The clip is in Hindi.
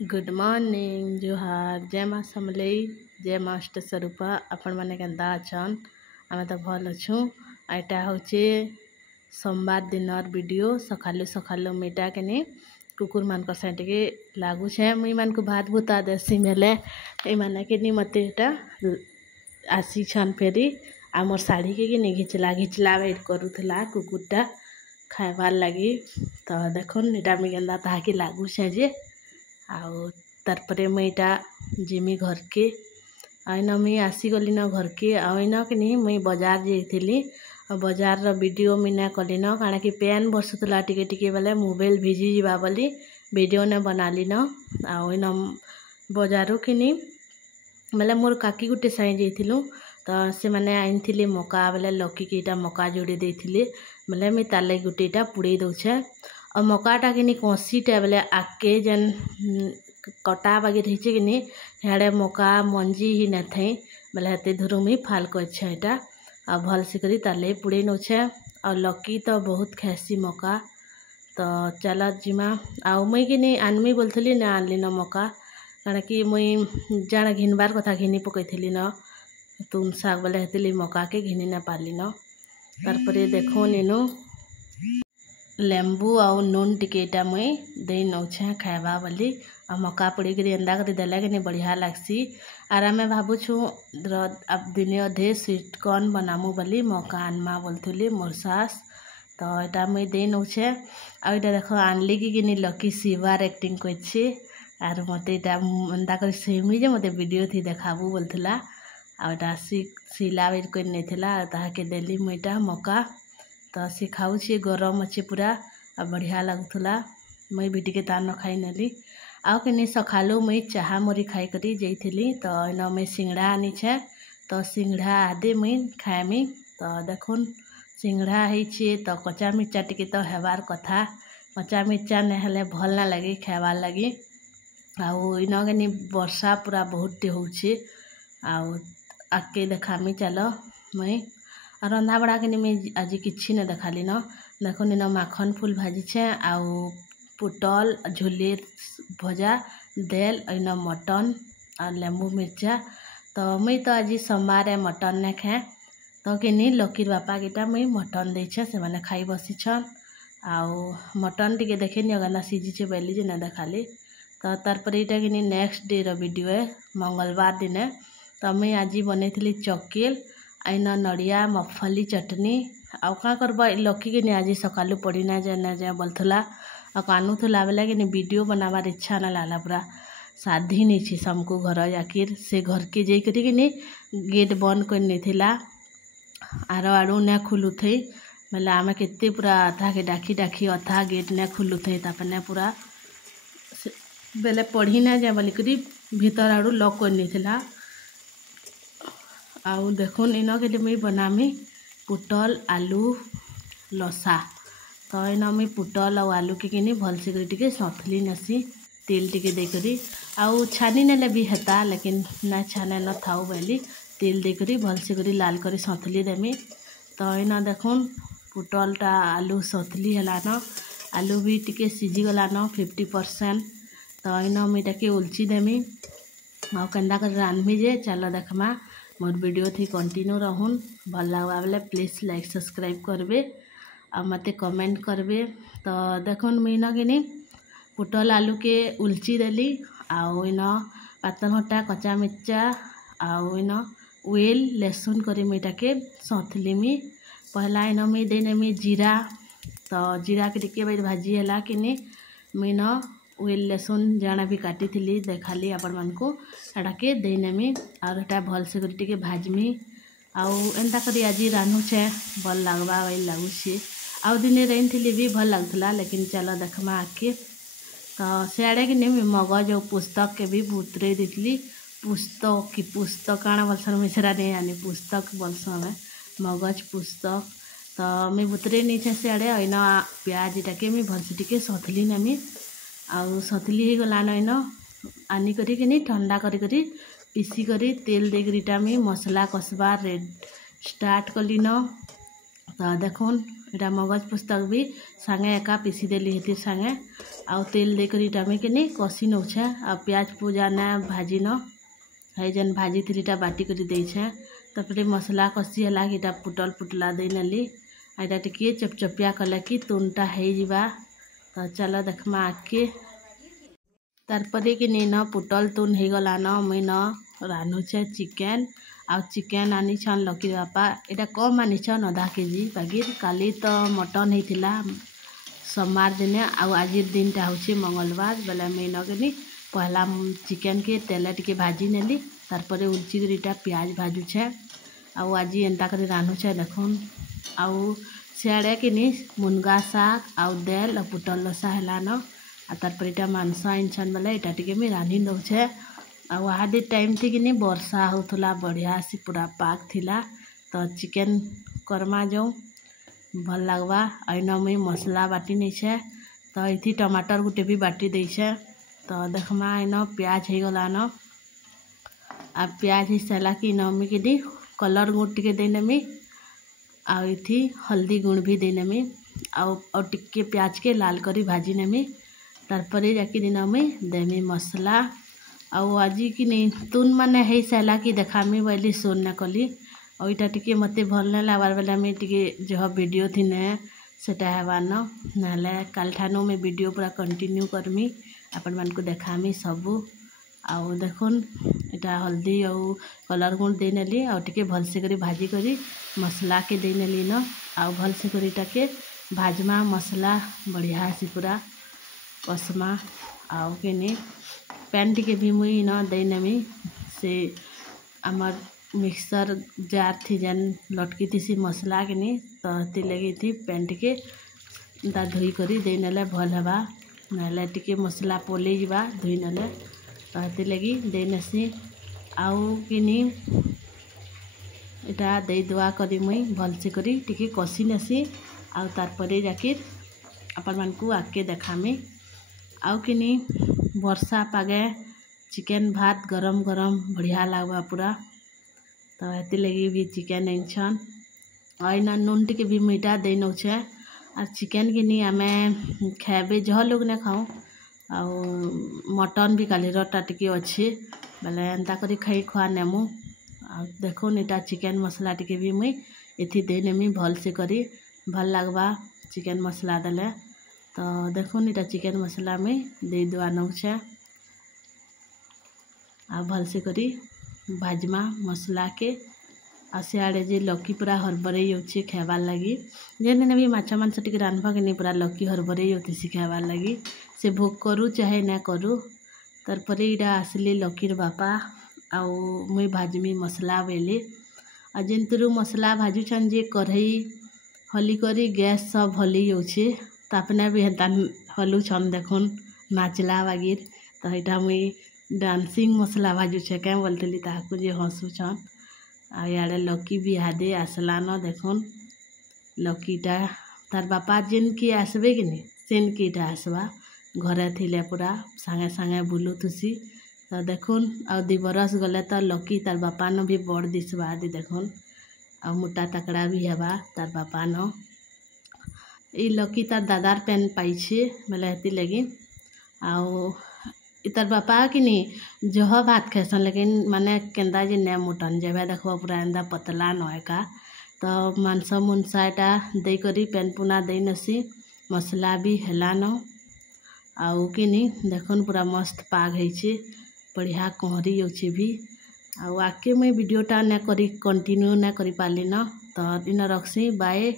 गुड मॉर्निंग जोहार जय माँ समलेई जय माँ अष्टस्वरूपा आपण मैंने केन्ता अछन आमे तो भल अच्छू। एटा हूँ सोमवार दिनर वीडियो सकालू सकालू मीटा के कुकुर मान से लगुचे मुई मान को भात भूता देसी मेले ये कि मत आसी छन फेरी आ मोर शाढ़ी के घिचला घिचला वेट करूला कुकुरटा खाइबार लगी। तो देखुन इटा मुझे ताकि लगुचे जे आउ तारपरे मुईटा जिमी घर के आईना मुई आसीगली न घर के आईना कि नहीं मुई बाजार जाइली बाजार वीडियो मुई कली न कारण कि पेन बसुला टिके टिके बेले मोबाइल भिजी जावा बोली वीडियो ने बनाली न आईना बाजारू कि नहीं बेले मोर काकी गुटे साई जाइलु तो से मैंने आनी मका बेले लकी के इटा मका जोड़े देती बेले मुई तार लगी गुटेटा पुड़े दौचे और मकाटा कि कसीटा बेले आके जेन कटा बागी रही कि हेड़े मका मंजी ही न थी बेले हेते धुरु मुई फाल करछे एटा आ भल से करी ताले पुड़े नौछे और लकी तो बहुत खासी मका तो चल जिमा आउ मुई कि आनमी बोलथली ना आनली न मका कारण कि मुई जाना घिनबार कथा घिनी पकईली न तुम साग बेले हेतली मका के घिनी न पारली न तारपरे देखो नीनु लेंबू आउ नून टिकेटा मुई दे नौछे खाइबा बोली आ मका पुड़ी कर एंदा कर देला कि बढ़िया लगसी आर आमे भावुछु अब दिने अधे स्वीट कॉर्न बनामु बोली मका आनमा बोलथुली मोर सास तो यहाँ मुई दे नौछे आ देख आनली कि लकी शिवार एक्टिंग करछे आर मत एंदा कर सेमी जे मत वीडियो थी देखाबू बोलथुला आ सिला बेर कर नैथिला ताके देली मुईटा मका तो सी खाऊ गरम अच्छे पूरा आ बढ़िया लगुला मुई भी टे तान खाई नेली आउ कि सकालू मुई चाहा मुरी खाई करी जाइली तो इन मुई सिंगड़ा आनी छे तो सिंगड़ा आदि मुई खाएमी तो देखुन सिंगड़ा है तो कच्चा मिर्चा टिके तो हेबार कथा कच्चा मिर्चा नहेले भल ना लगे खाइबार लगी आउ इन वर्षा पूरा बहुत होउछे आउ आके देखामी चलो मुई रंधा बड़ा के मुझे आज किसी ने देखाली न देखो इन माखन फूल भाजी छे आउ पुटल झोली भजा देल इन मटन और लेंबू मिर्चा तो मुई तो आज सोमवार मटन ने खाए तो कि लकीर बापा गिटा मुई मटन देछे से माने खाई बसी छन आउ मटन टिके देखे अगना सीझीचे बेली जे न देखाली तो तारपर यहाँ कि नेक्स्ट डे वीडियो है मंगलवार दिन तो मुई आज बनई चकेल आईना नड़िया मफली चटनी आउ क्या करबा लकी के आज सकालू पड़ी ना जाए बोलथुला और कानुला बेले कि वीडियो बनाबार इच्छा ना लाला पूरा शादी नहीं छी समको घर आखिर से घर के जाकर कि गेट बंद कर नहीं आर आड़ू ने खुलू थे बेले आम के पूरा अथा के डाकी डाकी अथा गेट ने खुलू थे तापने पूरा बेले पढ़ी ना जाए बोलिक भीतर आड़ू लॉक कर नहीं आउ देखुन इन के मुई बनामी पुटल आलू लसा तो इन मुई पुटल और आलू के भल से टिके सथली नेसी तेल टिके देकरी आउ छानी नेले भी हेता लेकिन ना छाने न थाऊ बोली तेल देकरी भल से लाल करी सथली देमी तो इन देखुन पुटलटा आलू सथली है न आलू भी टिके सीझी गला न 50% तो इन मुईटा के उलची देमी आउ केन्दा कर रांधमी जे चलो देखमा मोर वीडियो थी कंटिन्यू रहून भल लगा बेले प्लीज लाइक सब्सक्राइब करबे आ मते कमेंट करबे तो देखुन मुई न कि पुटल आलू के उलची देली आउ इन पातल हटा कच्चा मिर्चा आउ इन वेल लहसुन करी मुईटा के सौथलीमी पहला इन मुई देनेमी जीरा तो जीरा के टिके बैठ भाजी है कि मुई न वेल लहसुन जाना भी काटी थी देखाली आपण मान को एटा के देनेमी और एटा भल से टिके भाजमी आउ एंता करी आज रांधुछे भल लगवा वही लगुचे आउ दिने रही थी भी भल लगुला लेकिन चलो देखमा आके तो सियाड़े कि मगज और पुस्तक के भी भूतरे देती पुस्तक कि पुस्तक काଣା बोलसन मिश्रा नहीं आनी पुस्तक बोलसो हमें मगज पुस्तक तो मुई भूतरे नहीं सियाड़े अना प्याज इटा के मुई भल से टिके सथली नेमी आउ सतली ही गलान इन आनी करी ठंडा करी पीसी करी तेल देकरीटा में मसला कसबा रेड स्टार्ट कली न तो देखुन इटा मगज पुस्तक भी सांगे एका पीसी देली हेतिर सांगे आउ तेल देकर इटा में किनी कसी नौछे आ प्याज पूजा ने भाजी न है जेन भाजी थी इटा बाटी कर दे तापर मसला कसी है इटा पुटल पुटला दे नेली आटा टिके चपचपिया कले कि तुनटा है जीवा तो चलो देखमा आके तारपरे कि न पुटल तुन हो गला न मुई न रानुचे चिकेन आ चिकेन आनी छन लकी बापा एटा कम आनी छन आधा केजी बागिर काली तो मटन होता सोमवार दिन आज दिन हूँ मंगलवार बेले मुई नगनी पहला चिकेन के तेल टिके भाजी नेली तारपरे उलची इटा प्याज भाजुछे आज एंता कर रानुछे देखुन आउ सियाड़े कि मुनगा शाग आउ दाल और पुटल रसा है न तारपर इटा मांस आनछन बेले इटा टिके मुई रांधि दौछे आदि टाइम थी कि वर्षा होता बढ़िया से पूरा पाक थिला तो चिकेन करमा जाऊँ भल लगवा अन मुई मसला बाटी नहीं छे तो इथी टमाटर गुटे भी बाटी दे छे तो देखमा अन प्याज हो गला न आ प्याज हो सारा कि न मुई कि कलर गुण टिके देनेमी आ इथी हल्दी गुण भी देनेमी और टिके प्याज के लाल करी भाजी नेमी तारपरे जाकि दिन मुई देमी मसला आउ आज कि तुन माने है सारा कि देखामी बोली सोन न कली और इटा टिके मते भल नहीं लगवार बेले मुई टिके जो वीडियो थी ने सेटा हेबार न नाले काल ठानो में वीडियो पूरा कंटिन्यू करमी आपण मान को देखामी सबू आउ देखुन इटा हल्दी और कलर गुण दे नेली और टिके भल से करी भाजी करी मसला के दे नेली न आउ भल से करी टाके भाजमा मसला बढ़िया से पूरा कसमा आउ के पैन टिके भी मुई न दे नेमी से आमर मिक्सर जार थी जेन लटकी थी मसला के तो ती लगी थी पैन टिके धोई करी दे नेले भल हेबा नाले टिके मसला पोले जीवा धोई नेले तो लगी दे नेसी आउ कि इटा दे दुआ करी मुई भल से करी टिके कसी नेसी आउ तारपरे जाकिर आपण मान को आके देखामी आउ कि वर्षा पागे चिकेन भात गरम गरम बढ़िया लगवा पूरा तो ये लगी भी चिकेन आनछन और नून टिके भी मीठा दे नौछे और चिकेन कि आम खाबे जह लोग ने खाऊँ आ मटन भी काली रटा टिके अच्छे बेले एंता करी खाई खुआ नेमु आ देखुन इटा चिकेन मसला टिके भी मुई इथी दे नेमी भल से करी भल लगवा चिकेन मसला देले तो देखुन इटा चिकेन मसला में दे दुआ नौछे आ भल से करी भाजमा मसला के आ सियाड़े जे लकी पूरा हरबरे होच्छे खाइबार लगी जेने भी माछ मांस टिके रांधबा के पूरा लकी हरबरे होती खाइबार लगी से भोग करू चाहे ना करू तारपरे इटा आसली लकीर बापा आउ मुई भाजमी मसला बेले आ जेन्तरु मसला भाजुछन जे कढ़ई हली करी गैस सब हली होच्छे तापने भी हेता हलु छन देखुन नाचला बागिर तो इटा मुई डांसिंग मसला भाजुछे क्या बोलते ताकू जे हंसुछन आ यारे लकी भी हादे आसला न देखुन लकीटा तार बापा जेन की आसबे कि सेन कीटा आसवा घरे थिले पूरा सांगे सांगे बुलू तुसी तो देखुन आ दी बरस गले तो लकी तार बापा न भी बड़ दिसवा दी देखुन आ मोटा तकड़ा भी हेबा तार बापा न ई लकी तार दादार पेन पाइछे बेले हेती लगी आउ तार बापा कि जह भात खेसन लेकिन माने केंदा जे ने मुटन जेबे देखो पूरा एंदा पतला नयका तो मांस मुनसाटा दे करी पेन पुना दे नसी मसला भी हेला न आउ कि देखुन पूरा मस्त पाग है बढ़िया कोहरी होछे भी आउ आके मुई वीडियोटा ना करी कंटिन्यू ना करी पाली न तो इन रखसी बाय।